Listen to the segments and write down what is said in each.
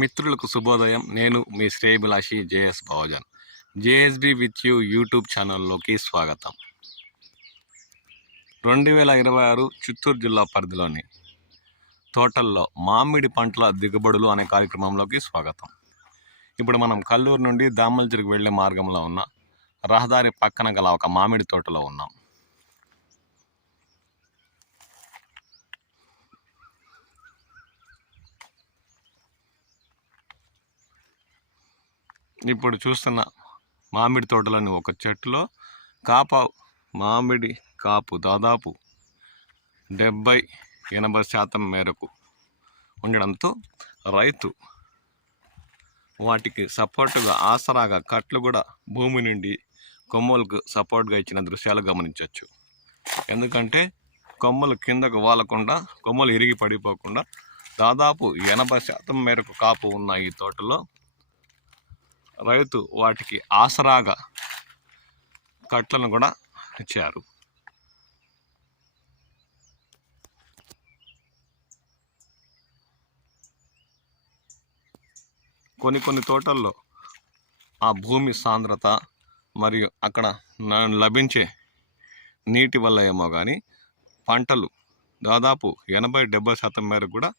మిత్రులకు శుభోదయం. నేను మీ శ్రేయభిలాషి JS Bhavajan. JSB with you YouTube ఛానల్లోకి స్వాగతం. 2026 చిత్తూరు జిల్లా పరిధిలోని తోటల్లో మామిడి పంటల దిగుబడులు అనే కార్యక్రమంలోకి స్వాగతం. ఇప్పుడు మనం కల్లూరు నుండి దామల్చిరికి వెళ్లే మార్గంలో ఉన్న రహదారి పక్కన గల ఒక మామిడి తోటలో ఉన్నాం. ఇప్పుడు చూస్తున్న మామిడి తోటలోని ఒక చెట్టులో మామిడి కాపు దాదాపు 70-80% మేరకు ఉండడంతో రైతు వాటికి సపోర్టుగా ఆసరాగా కట్లు కూడా భూమి నుండి కొమ్మలకు సపోర్ట్గా ఇచ్చిన దృశ్యాలు గమనించవచ్చు. ఎందుకంటే కొమ్మలు కిందకు వాలకుండా, కొమ్మలు ఇరిగి పడిపోకుండా దాదాపు 80% మేరకు కాపు ఉన్న ఈ తోటలో రైతు వాటికి ఆసరాగా కట్లను కూడా ఇచ్చారు. కొన్ని తోటల్లో ఆ భూమి సాంద్రత మరియు అక్కడ లభించే నీటి వల్ల ఏమో కానీ పంటలు దాదాపు 80-70% మేరకు కూడా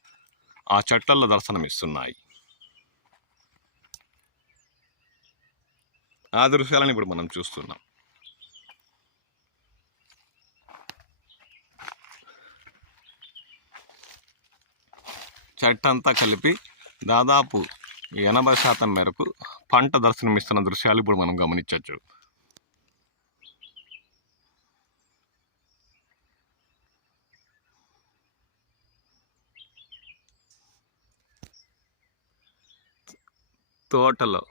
ఆ చెట్లలో దర్శనమిస్తున్నాయి. ఆ దృశ్యాలను ఇప్పుడు మనం చూస్తున్నాం. చెట్టంతా కలిపి దాదాపు 80% మేరకు పంట దర్శనమిస్తున్న దృశ్యాలు ఇప్పుడు మనం గమనించవచ్చు. తోటలో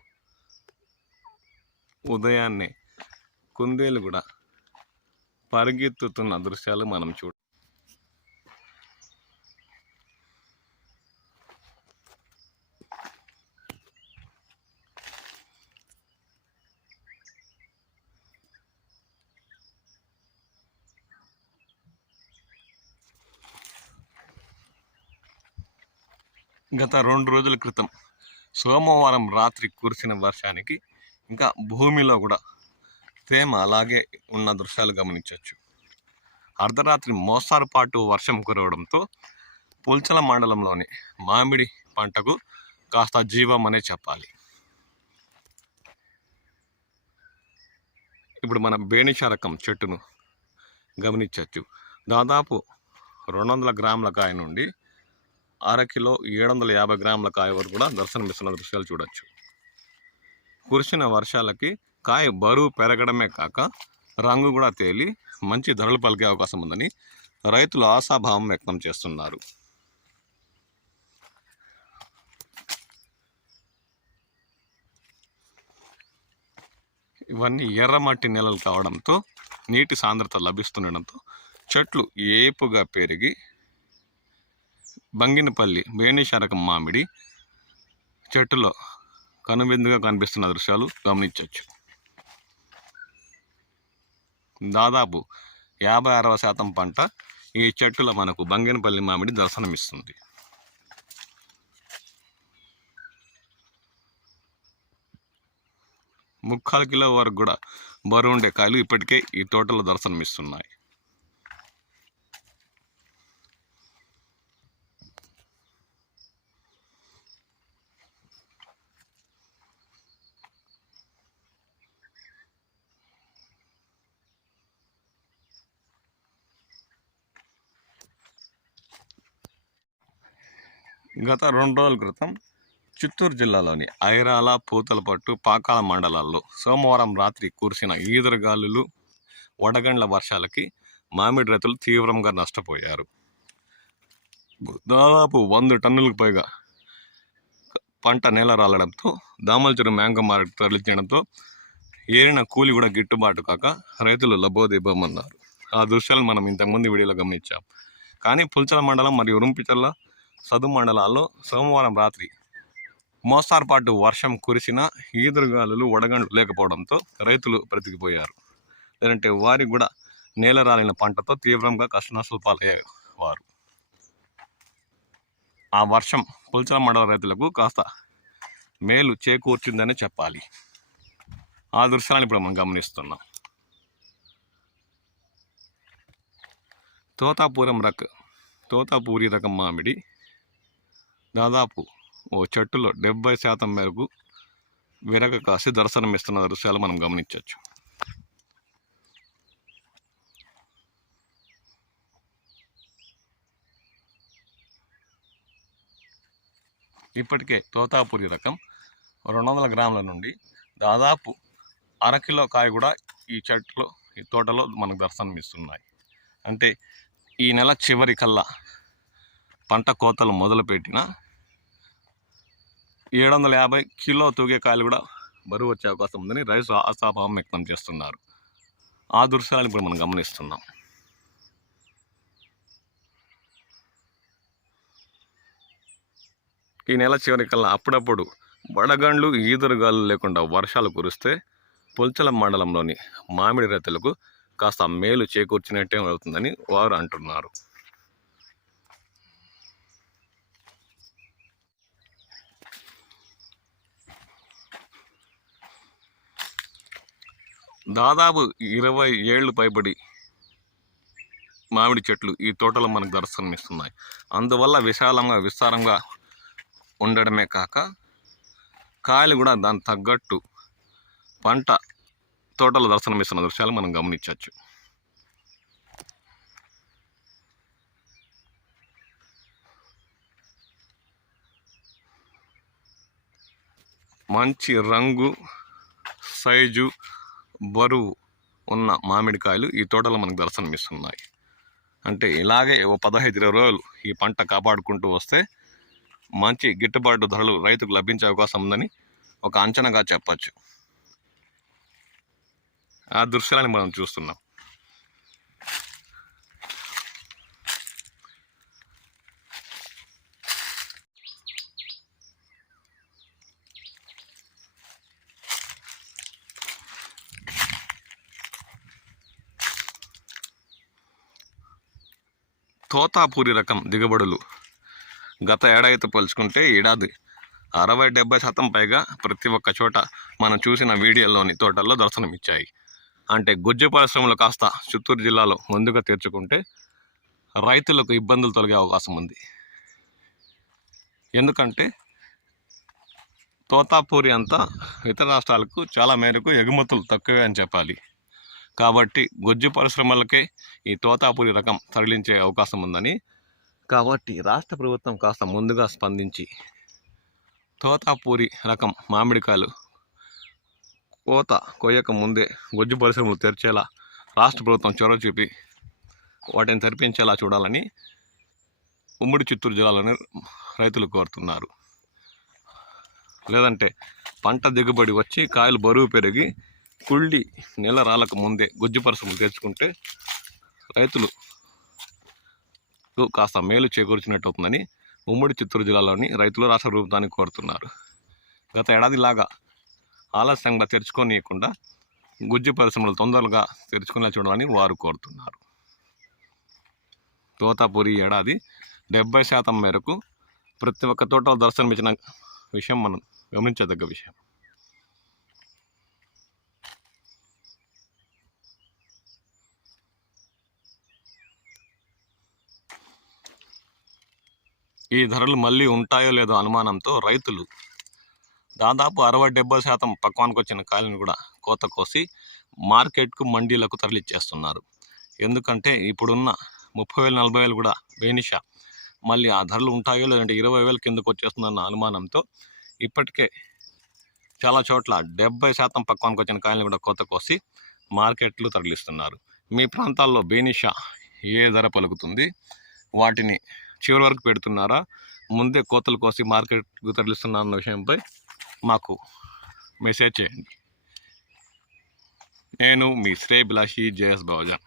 ఉదయాన్నే కుందేలు కూడా పరిగెత్తుతున్న దృశ్యాలు మనం గత 2 రోజుల క్రితం సోమవారం రాత్రి కురిసిన వర్షానికి ఇంకా భూమిలో కూడా తేమ అలాగే ఉన్న దృశ్యాలు గమనించవచ్చు. అర్ధరాత్రి మోస్తారుపాటు వర్షం కురవడంతో పుల్చల మండలంలోని మామిడి పంటకు కాస్త జీవం అనే చెప్పాలి. ఇప్పుడు మన బేణిశారకం చెట్టును గమనించవచ్చు. దాదాపు 200 గ్రాముల కాయ నుండి 1/2 కిలో 750 గ్రాముల కాయ వరకు కూడా దర్శనమిస్తున్న దృశ్యాలు చూడవచ్చు. కురిసిన వర్షాలకి కాయ బరువు పెరగడమే కాక రంగు కూడా తేలి మంచి ధరలు పలికే అవకాశం ఉందని రైతులు ఆశాభావం వ్యక్తం చేస్తున్నారు. ఇవన్నీ ఎర్రమట్టి నేలలు కావడంతో నీటి సాంద్రత లభిస్తుండడంతో చెట్లు ఏపుగా పెరిగి బంగినపల్లి బేణిశారకం మామిడి చెట్టులో కనువిందుగా కనిపిస్తున్న దృశ్యాలు గమనించవచ్చు. దాదాపు 50-60% పంట ఈ చెట్టులో మనకు బంగినపల్లి మామిడి దర్శనమిస్తుంది. ముక్కాలు కిలో వరకు కూడా బరువు ఉండే కాయలు ఇప్పటికే ఈ తోటలో దర్శనమిస్తున్నాయి. గత 2 రోజుల క్రితం చిత్తూరు జిల్లాలోని ఐరాల, పూతలపట్టు, పాకాల మండలాల్లో సోమవారం రాత్రి కురిసిన ఈదురుగాలులు, వడగండ్ల వర్షాలకి మామిడి రైతులు తీవ్రంగా నష్టపోయారు. దాదాపు 100 టన్నులకు పైగా పంట నేల రాలడంతో దామల్చిరు మ్యాంగో మార్కెట్ తరలించడంతో ఏరిన కూలి కూడా గిట్టుబాటు కాక రైతులు లబోదిబోమన్నారు. ఆ దృశ్యాలు మనం ఇంతకుముందు వీడియోలో గమనించాం. కానీ పుల్చల మండలం మరియు రుంపిచర్ల, సదు మండలాల్లో సోమవారం రాత్రి మోస్తారుపాటు వర్షం కురిసిన ఈదురుగాలులు, వడగండ్లు లేకపోవడంతో రైతులు బ్రతికిపోయారు. లేదంటే వారికి కూడా నేల రాలిన పంటతో తీవ్రంగా కష్టనష్టాలు పాలయ్యేవారు. ఆ వర్షం పుల్చల మండల రైతులకు కాస్త మేలు చేకూర్చిందని చెప్పాలి. ఆ దృశ్యాలను ఇప్పుడు మనం గమనిస్తున్నాం. తోతాపూరి రకం మామిడి దాదాపు ఓ చెట్టులో 70% మేరకు విరగ కాసి దర్శనమిస్తున్న దృశ్యాలు మనం గమనించవచ్చు. ఇప్పటికే తోతాపూరి రకం 200 గ్రాముల నుండి దాదాపు అరకిలో కాయ కూడా ఈ తోటలో మనకు దర్శనమిస్తున్నాయి. అంటే ఈ నెల చివరి కల్లా పంట కోతలు మొదలుపెట్టిన 750 కిలో తూగే కాయలు కూడా బరువు వచ్చే అవకాశం ఉందని రైతు ఆశాభావం వ్యక్తం చేస్తున్నారు. ఆ దృశ్యాలను ఇప్పుడు మనం గమనిస్తున్నాం. ఈ నెల చివరి కల్లా అప్పుడప్పుడు వడగండ్లు ఈదురుగాలు లేకుండా వర్షాలు కురిస్తే పుల్చల మండలంలోని మామిడి రైతులకు కాస్త మేలు చేకూర్చినట్టే అవుతుందని వారు అంటున్నారు. దాదాపు 20 ఏళ్ళు పైబడి మామిడి చెట్లు ఈ తోటలో మనకు దర్శనమిస్తున్నాయి. అందువల్ల విస్తారంగా ఉండడమే కాక కాయలు కూడా దానికి తగ్గట్టు పంట తోటలో దర్శనమిస్తున్న దృశ్యాలు మనం గమనించవచ్చు. మంచి రంగు, సైజు, బరువు ఉన్న మామిడికాయలు ఈ తోటలో మనకు దర్శనమిస్తున్నాయి. అంటే ఇలాగే ఓ 15-20 రోజులు ఈ పంట కాపాడుకుంటూ వస్తే మంచి గిట్టుబాటు ధరలు రైతుకు లభించే అవకాశం ఉందని ఒక అంచనాగా చెప్పచ్చు. ఆ దృశ్యాలను మనం చూస్తున్నాం. తోతాపూరి రకం దిగుబడులు గత ఏడాదితో పోల్చుకుంటే ఏడాది 60-70% పైగా ప్రతి ఒక్క చోట మనం చూసిన వీడియోలోని తోటల్లో దర్శనమిచ్చాయి. అంటే గుజ్జు పరిశ్రమలు కాస్త చిత్తూరు జిల్లాలో ముందుగా తెరుచుకుంటే రైతులకు ఇబ్బందులు తొలగే అవకాశం ఉంది. ఎందుకంటే తోతాపూరి అంతా ఇతర రాష్ట్రాలకు చాలా మేరకు ఎగుమతులు తక్కువే అని చెప్పాలి. కాబట్టి గుజ్జు పరిశ్రమలకే ఈ తోతాపూరి రకం తరలించే అవకాశం ఉందని, కాబట్టి రాష్ట్ర ప్రభుత్వం కాస్త ముందుగా స్పందించి తోతాపూరి రకం మామిడికాయలు కోయక ముందే గుజ్జు పరిశ్రమలు తెరిచేలా రాష్ట్ర ప్రభుత్వం చొరవ చూపి వాటిని తెరిపించేలా చూడాలని ఉమ్మడి చిత్తూరు జిల్లాలోని రైతులు కోరుతున్నారు. లేదంటే పంట దిగుబడి వచ్చి కాయలు బరువు పెరిగి కుళ్ళి నెల రాళ్ళకు ముందే గుజ్జు పరిశ్రమలు తెచ్చుకుంటే రైతులు కాస్త మేలు చేకూర్చినట్టు అవుతుందని ఉమ్మడి చిత్తూరు జిల్లాలోని రైతులు రాష్ట్ర ప్రభుత్వాన్ని కోరుతున్నారు. గత ఏడాదిలాగా ఆలస్యంగా తెరుచుకోనీయకుండా గుజ్జు పరిశ్రమలు తొందరగా తెరుచుకునేలా చూడాలని వారు కోరుతున్నారు. తోతాపూరి ఏడాది 70% మేరకు ప్రతి ఒక్క తోటలో దర్శనమిచ్చిన విషయం మనం గమనించదగ్గ విషయం. ఈ ధరలు మళ్ళీ ఉంటాయో లేదో అనుమానంతో రైతులు దాదాపు 60-70% పక్వానికి వచ్చిన కాయలను కూడా కోత కోసి మార్కెట్కు మండీలకు తరలిచ్చేస్తున్నారు. ఎందుకంటే ఇప్పుడున్న 30,000-40,000 కూడా బేనిషా మళ్ళీ ఆ ధరలు ఉంటాయో లేదంటే 20,000 కిందకు వచ్చేస్తుందన్న అనుమానంతో ఇప్పటికే చాలా చోట్ల 70% పక్వానికి వచ్చిన కాయలను కూడా కోత కోసి మార్కెట్లు తరలిస్తున్నారు. మీ ప్రాంతాల్లో బేనిషా ఏ ధర పలుకుతుంది? వాటిని చివరి వరకు పెడుతున్నారా, ముందే కోతలు కోసి మార్కెట్కు తరలిస్తున్నా అన్న విషయంపై మాకు మెసేజ్ చేయండి. నేను మీ శ్రేయభిలాషి జేఎస్ బహుజన్.